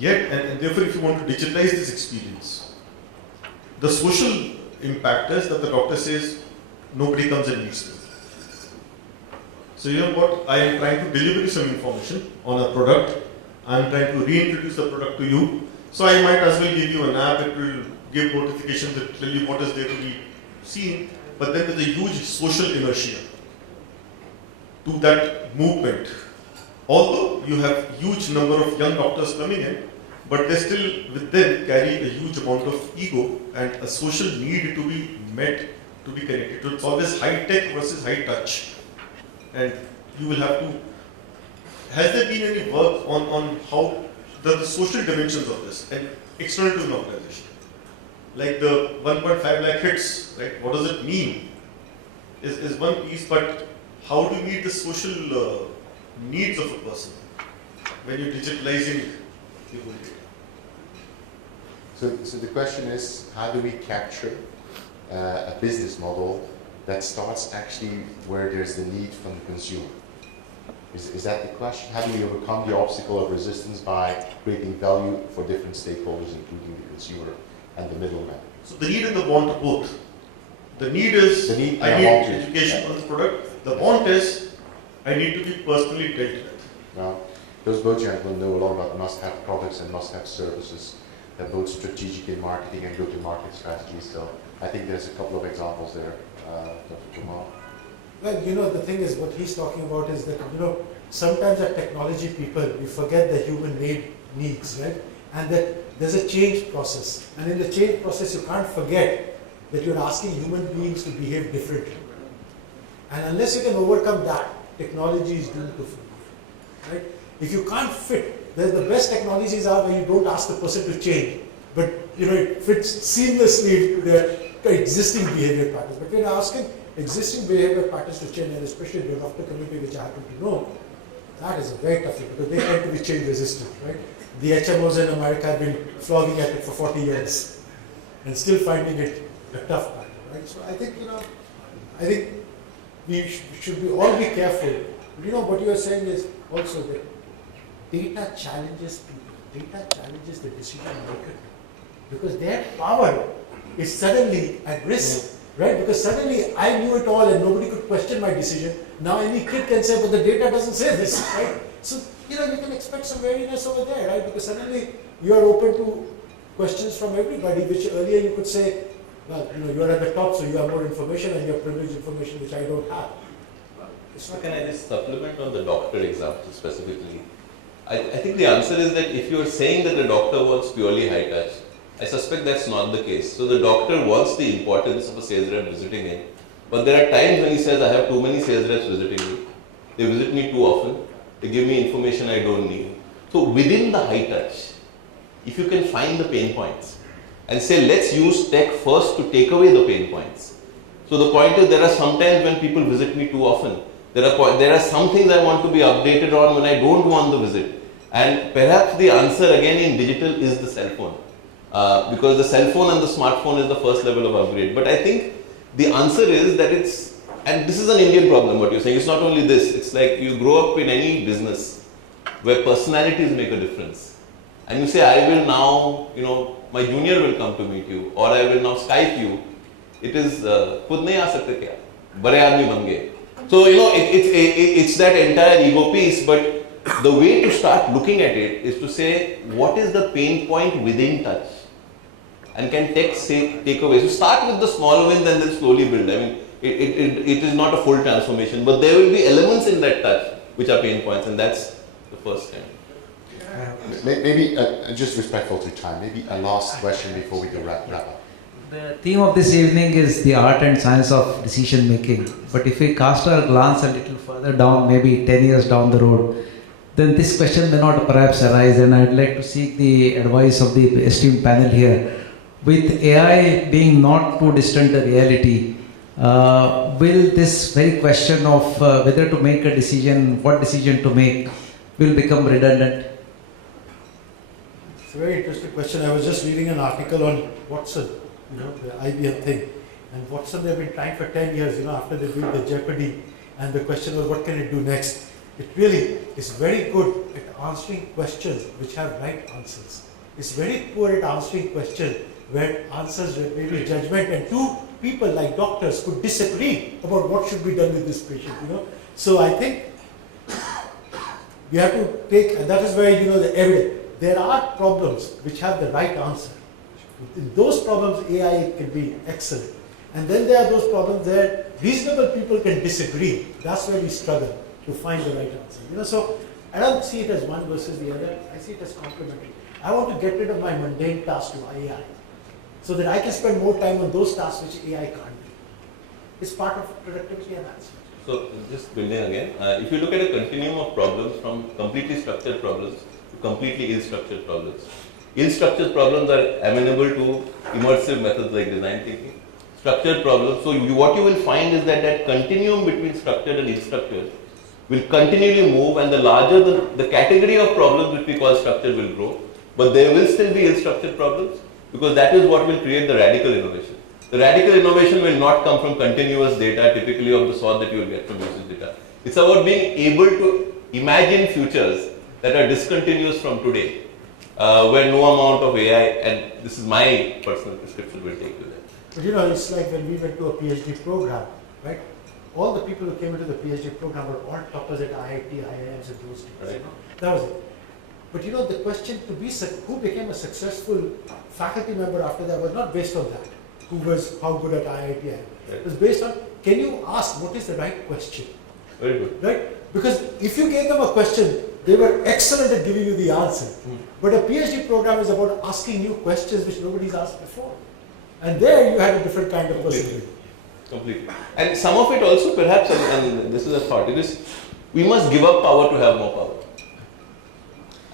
Yet, and therefore if you want to digitalize this experience, the social impact is that the doctor says, nobody comes and meets me. So you know what, I am trying to deliver you some information on a product, I am trying to reintroduce the product to you, so I might as well give you an app, it will give notifications that tell you what is there to be seen, but then there's a huge social inertia to that movement. Although you have huge number of young doctors coming in, but they still with them carry a huge amount of ego and a social need to be met, to be connected. So it's always high tech versus high touch. And you will have to, has there been any work on how the social dimensions of this and external to an organization? Like the 1.5 lakh hits, right? What does it mean? Is one piece, but how do you meet the social needs of a person when you're digitalizing the whole data? So the question is, how do we capture a business model that starts actually where there's the need from the consumer? Is that the question? How do we overcome the obstacle of resistance by creating value for different stakeholders, including the consumer and the middleman? So the need and the want are both. The need is, I need education on the product. The want is, I need to be personally dealt with. Well, those both gentlemen know a lot about must-have products and must-have services. They're both strategic in marketing and go-to-market strategies. So I think there's a couple of examples there, Dr. Kumar. Well, you know, the thing is, what he's talking about is that, you know, sometimes as technology people, we forget the human needs, right? And that there's a change process. And in the change process, you can't forget that you're asking human beings to behave differently. And unless you can overcome that, technology is doomed to fail, right? If you can't fit, the best technologies are where you don't ask the person to change, but you know, it fits seamlessly into their existing behavior patterns. But when you're asking existing behavior patterns to change, and especially the doctor community, which I happen to know, that is a very tough thing because they tend to be change resistant, right? The HMOs in America have been flogging at it for 40 years and still finding it a tough pattern, right? So I think, you know, I think we should all be careful. But you know, what you are saying is also that data challenges people, data challenges the decision maker because their power is suddenly at risk. Right? Because suddenly I knew it all and nobody could question my decision. Now any kid can say, but the data doesn't say this, right? So, you know, you can expect some wariness over there, right? Because suddenly you are open to questions from everybody, which earlier you could say, well, you know, you are at the top, so you have more information and you have privileged information which I don't have. So can I just supplement on the doctor example specifically? I think the answer is that if you are saying that the doctor wants purely high touch, I suspect that's not the case. So the doctor wants the importance of a sales rep visiting him, but there are times when he says, I have too many sales reps visiting me. They visit me too often. They give me information I don't need. So within the high touch, if you can find the pain points and say, let's use tech first to take away the pain points. So the point is, there are sometimes when people visit me too often, there are some things I want to be updated on when I don't want the visit. And perhaps the answer again in digital is the cell phone. Because the cell phone and the smartphone is the first level of upgrade. But I think the answer is that it's, and this is an Indian problem what you're saying, it's not only this, it's like you grow up in any business where personalities make a difference. And you say, I will now, you know, my junior will come to meet you, or I will now Skype you. It is, khud nahi aa sakte kya? Bade aadmi ban gaye. So, you know, it's that entire ego piece, but the way to start looking at it is to say, what is the pain point within touch? And can tech take away? So start with the small wins and then slowly build. I mean, it is not a full transformation, but there will be elements in that touch which are pain points, and that's the first step. Maybe just respectful to time, maybe a last question before we go wrap up. The theme of this evening is the art and science of decision making. But if we cast our glance a little further down, maybe 10 years down the road, then this question may not perhaps arise, and I'd like to seek the advice of the esteemed panel here. With AI being not too distant a reality, will this very question of whether to make a decision, what decision to make, will become redundant? It's a very interesting question. I was just reading an article on Watson, you know, the IBM thing. And Watson, they've been trying for 10 years, you know, after they built the Jeopardy. And the question was, what can it do next? It really is very good at answering questions which have right answers. It's very poor at answering questions where answers were maybe judgment, and two people like doctors could disagree about what should be done with this patient, you know. So I think we have to take, and that is where, you know, the evidence. There are problems which have the right answer. In those problems, AI can be excellent. And then there are those problems where reasonable people can disagree. That's where we struggle to find the right answer. You know, so I don't see it as one versus the other. I see it as complementary. I want to get rid of my mundane tasks to AI, so that I can spend more time on those tasks which AI can't do. It's part of productivity enhancement. So just building again, if you look at a continuum of problems from completely structured problems to completely ill-structured problems, ill-structured problems are amenable to immersive methods like design thinking. Structured problems, so what you will find is that that continuum between structured and ill-structured will continually move, and the larger the category of problems which we call structured will grow, but there will still be ill-structured problems, because that is what will create the radical innovation. The radical innovation will not come from continuous data, typically of the sort that you will get from usage data. It's about being able to imagine futures that are discontinuous from today, where no amount of AI, and this is my personal prescription, will take you there. But you know, it's like when we went to a PhD program, right? All the people who came into the PhD program were all toppers at IIT, IIMs, and those things. Right. You know? That was it. But you know, the question to be who became a successful faculty member after that was not based on that. Who was how good at IIT? Right. It was based on, can you ask what is the right question? Very good. Right? Because if you gave them a question, they were excellent at giving you the answer. But a PhD program is about asking new questions which nobody's asked before. And there you had a different kind of personality. Completely. And some of it also perhaps, and this is a part, it is, we must give up power to have more power.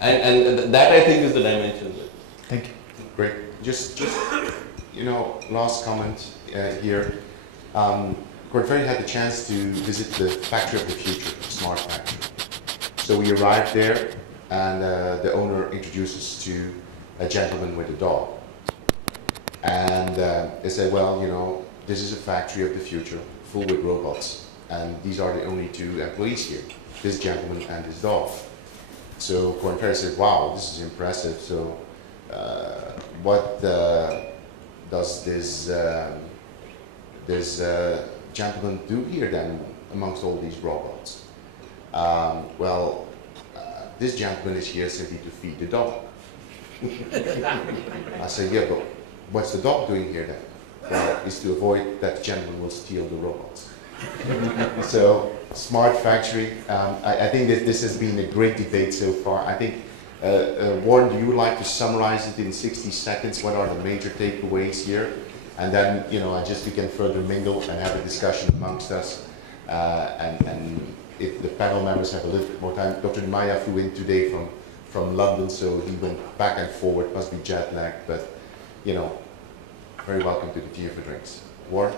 And that I think is the dimension. Thank you. Great. Just you know, last comment here. Korn Ferry had the chance to visit the factory of the future, Smart Factory. So we arrived there, and the owner introduced us to a gentleman with a dog. And they said, well, you know, this is a factory of the future, full with robots, and these are the only two employees here, this gentleman and his dog. So Korn Ferry said, wow, this is impressive. So what does this gentleman do here then amongst all these robots? This gentleman is here simply to feed the dog. I said, yeah, but what's the dog doing here then? Well, it's to avoid that the gentleman will steal the robots. So, Smart Factory, I think that this has been a great debate so far. I think, Warren, do you like to summarize it in 60 seconds? What are the major takeaways here? And then, you know, we can further mingle and have a discussion amongst us. And if the panel members have a little bit more time, Dr. Nirmalya flew in today from London, so he went back and forward, must be jet lagged, but, you know, very welcome to the Tea for Drinks. Warren?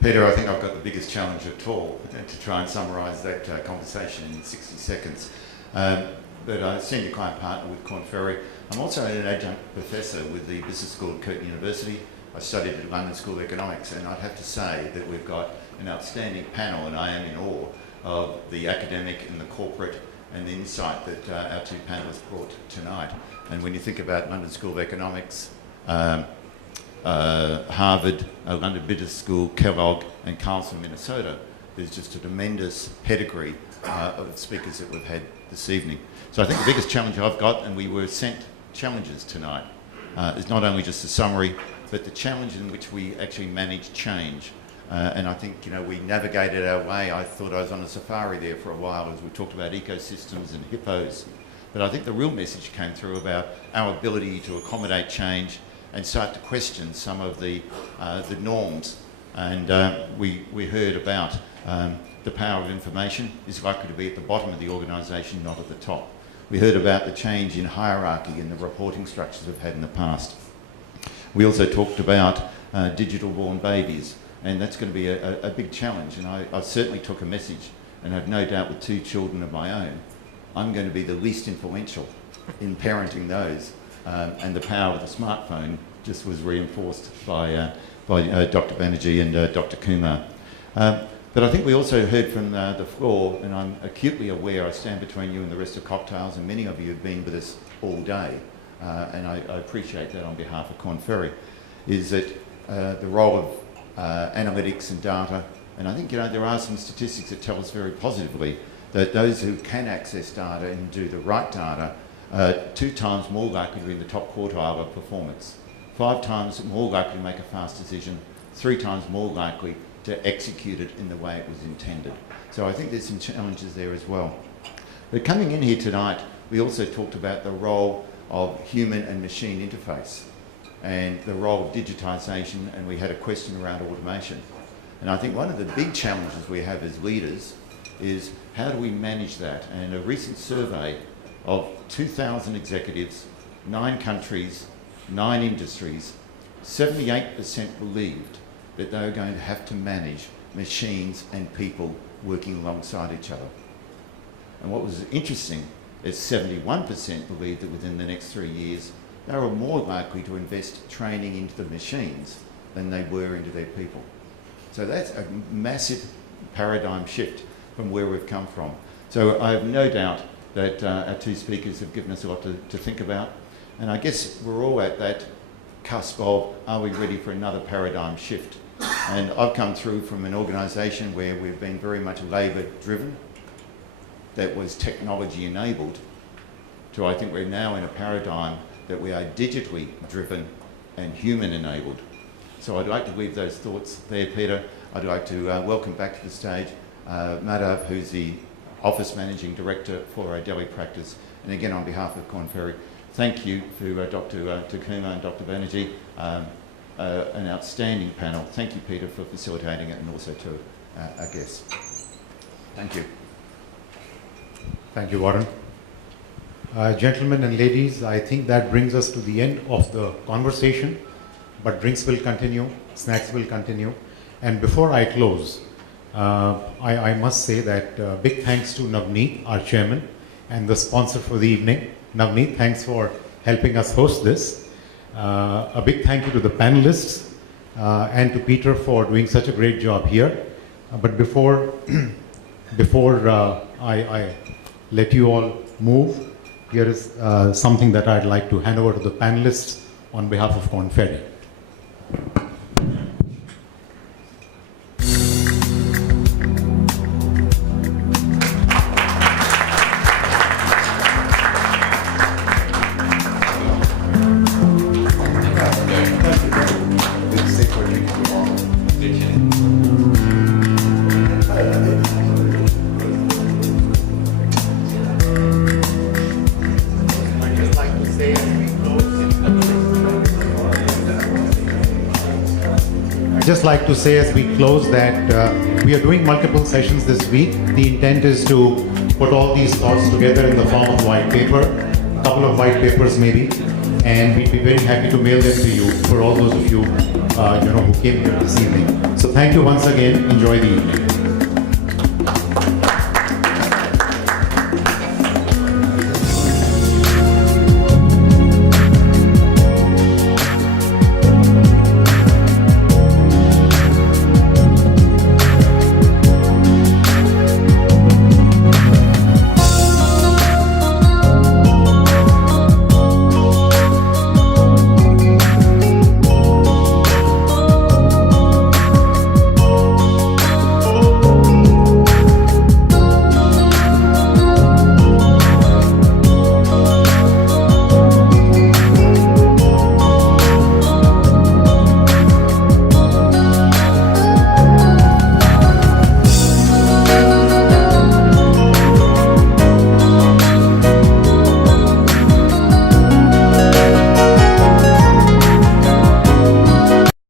Peter, I think I've got the biggest challenge of all to try and summarise that conversation in 60 seconds. But I'm a senior client partner with Korn Ferry. I'm also an adjunct professor with the Business School at Curtin University. I studied at London School of Economics, and I'd have to say that we've got an outstanding panel, and I am in awe of the academic and the corporate and the insight that our two panelists brought tonight. And when you think about London School of Economics, Harvard, London Business School, Kellogg, and Carleton, Minnesota, there's just a tremendous pedigree of speakers that we've had this evening. So I think the biggest challenge I've got, and we were sent challenges tonight, is not only just a summary, but the challenge in which we actually manage change. And I think, you know, we navigated our way. I thought I was on a safari there for a while as we talked about ecosystems and hippos. But I think the real message came through about our ability to accommodate change and start to question some of the norms. And we heard about the power of information is likely to be at the bottom of the organisation, not at the top. We heard about the change in hierarchy and the reporting structures we've had in the past. We also talked about digital-born babies, and that's going to be a big challenge. And I certainly took a message, and I've no doubt with two children of my own, I'm going to be the least influential in parenting those. And the power of the smartphone just was reinforced by Dr. Banerjee and Dr. Kumar. But I think we also heard from the floor, and I'm acutely aware, I stand between you and the rest of Cocktails, and many of you have been with us all day, and I appreciate that on behalf of Korn Ferry, is that the role of analytics and data, and I think there are some statistics that tell us very positively that those who can access data and do the right data are 2 times more likely to be in the top quartile of performance, 5 times more likely to make a fast decision, 3 times more likely to execute it in the way it was intended. So I think there's some challenges there as well. But coming in here tonight, we also talked about the role of human and machine interface and the role of digitisation, and we had a question around automation. And I think one of the big challenges we have as leaders is how do we manage that? And a recent survey of 2,000 executives, 9 countries, 9 industries, 78% believed that they were going to have to manage machines and people working alongside each other. And what was interesting is 71% believed that within the next 3 years, they were more likely to invest training into the machines than they were into their people. So that's a massive paradigm shift from where we've come from. So I have no doubt that our 2 speakers have given us a lot to think about. And I guess we're all at that cusp of, are we ready for another paradigm shift? And I've come through from an organisation where we've been very much labour driven, that was technology enabled, to I think we're now in a paradigm that we are digitally driven and human enabled. So I'd like to leave those thoughts there, Peter. I'd like to welcome back to the stage Madhav, who's the Office Managing Director for our Delhi practice. And again, on behalf of Korn Ferry, thank you to Dr. Kumar and Dr. Banerjee. An outstanding panel. Thank you, Peter, for facilitating it, and also to our guests. Thank you. Thank you, Warren. Gentlemen and ladies, I think that brings us to the end of the conversation, but drinks will continue, snacks will continue. And before I close, I must say that big thanks to Navneet, our chairman, and the sponsor for the evening. Navneet, thanks for helping us host this. A big thank you to the panelists and to Peter for doing such a great job here. But before I let you all move, here is something that I'd like to hand over to the panelists on behalf of Korn Ferry. Just like to say as we close that we are doing multiple sessions this week. The intent is to put all these thoughts together in the form of white paper, a couple of white papers maybe, and we'd be very happy to mail them to you for all those of you who came here this evening. So thank you once again. Enjoy the evening.